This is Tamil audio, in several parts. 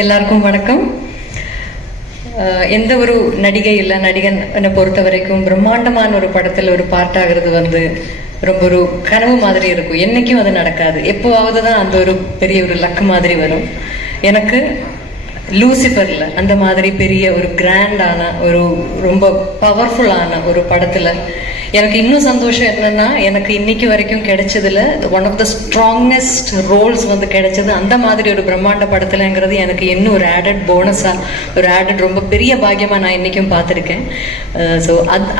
எல்லாருக்கும் வணக்கம். எந்த ஒரு நடிகை இல்லை நடிகன் என்னை பொறுத்த வரைக்கும் பிரம்மாண்டமான ஒரு படத்தில் ஒரு பார்ட் ஆகிறது வந்து ரொம்ப ஒரு கனவு மாதிரி இருக்கும். என்னைக்கும் அது நடக்காது. எப்போவாவது தான் அந்த ஒரு பெரிய ஒரு லக் மாதிரி வரும். எனக்கு லூசிஃபர்ல அந்த மாதிரி பெரிய ஒரு கிராண்டான ஒரு ரொம்ப பவர்ஃபுல்லான ஒரு படத்துல. எனக்கு இன்னும் சந்தோஷம் என்னன்னா எனக்கு இன்னைக்கு வரைக்கும் கிடைச்சதுல one of the strongest roles வந்து கிடைச்சது அந்த மாதிரி ஒரு பிரம்மாண்ட படத்துலங்கிறது எனக்கு இன்னும் ஒரு ஆடட் போனஸா ஒரு ஆடட் ரொம்ப பெரிய பாக்கியமா நான் இன்னைக்கும் பார்த்துருக்கேன். ஸோ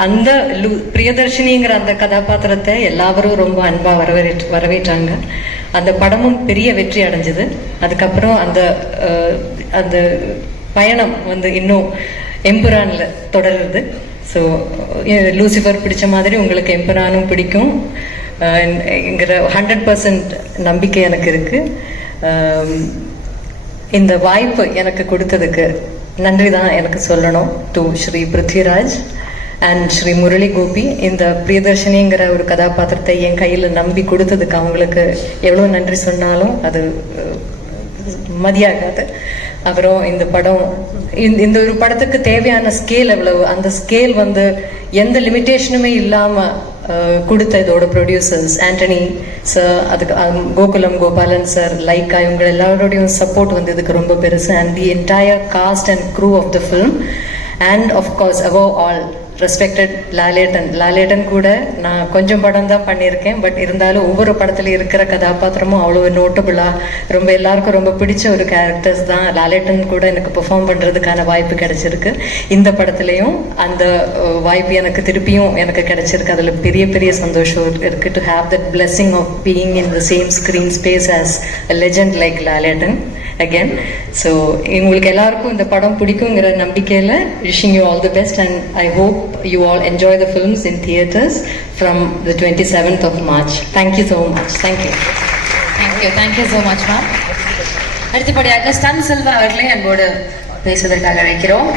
அந்த லு பிரியதர்ஷினிங்கிற அந்த கதாபாத்திரத்தை எல்லாரும் ரொம்ப அன்பா வரவேற்று வரவேற்றாங்க. அந்த படமும் பெரிய வெற்றி அடைஞ்சது. அதுக்கப்புறம் அந்த அந்த பயணம் வந்து இன்னும் எம்புரான்ல தொடருது. ஸோ லூசிஃபர் பிடிச்ச மாதிரி உங்களுக்கு எம்புரானும் பிடிக்கும். என்கிற ஹண்ட்ரட் பர்சன்ட் நம்பிக்கை எனக்கு இருக்கு. இந்த வாய்ப்பு எனக்கு கொடுத்ததுக்கு நன்றி தான் எனக்கு சொல்லணும் டு ஸ்ரீ பிருத்விராஜ். அண்ட் ஸ்ரீ முரளி கோபி இந்த பிரியதர்ஷினிங்கிற ஒரு கதாபாத்திரத்தை என் கையில் நம்பி கொடுத்ததுக்கு அவங்களுக்கு எவ்வளோ நன்றி சொன்னாலும் அது மதியாகாது அப்புறம் இந்த படம் இந்த இந்த ஒரு படத்துக்கு தேவையான ஸ்கேல் எவ்வளவு அந்த ஸ்கேல் வந்து எந்த லிமிட்டேஷனுமே இல்லாமல் கொடுத்த இதோட ப்ரொடியூசர்ஸ் ஆண்டனி சார் அதுக்கு கோகுலம் கோபாலன் சார் லைக்கா இவங்க எல்லாரோடையும் சப்போர்ட் வந்து இதுக்கு ரொம்ப பெருசு and the entire cast and crew of the film and of course above all respected Lalettan. Lalettan கூட நான் கொஞ்சம் படம் தான் பண்ணியிருக்கேன். பட் இருந்தாலும் ஒவ்வொரு படத்துல இருக்கிற கதாபாத்திரமும் அவ்வளோ நோட்டபுளா ரொம்ப எல்லாருக்கும் ரொம்ப பிடிச்ச ஒரு கேரக்டர்ஸ் தான். லாலேட்டன் கூட எனக்கு பெர்ஃபார்ம் பண்றதுக்கான வாய்ப்பு கிடைச்சிருக்கு. இந்த படத்துலையும் அந்த வாய்ப்பு எனக்கு திருப்பியும் எனக்கு கிடைச்சிருக்கு. அதுல பெரிய பெரிய சந்தோஷம் இருக்கு. To have that blessing of being in the same screen space as legend like Lalettan. Again so உங்களுக்கு எல்லாருக்கும் இந்த படம் பிடிக்குங்கிற நம்பிக்கையில் wishing you all the best and I hope you all enjoy the films in theatres from the twenty seventh of March thank you so much thank you thank you thank you so much ma'am அடுத்தபடியாக ஸ்டன் செல்வா அவர்களை அன்போடு பேசுவதற்காக அழைக்கிறோம்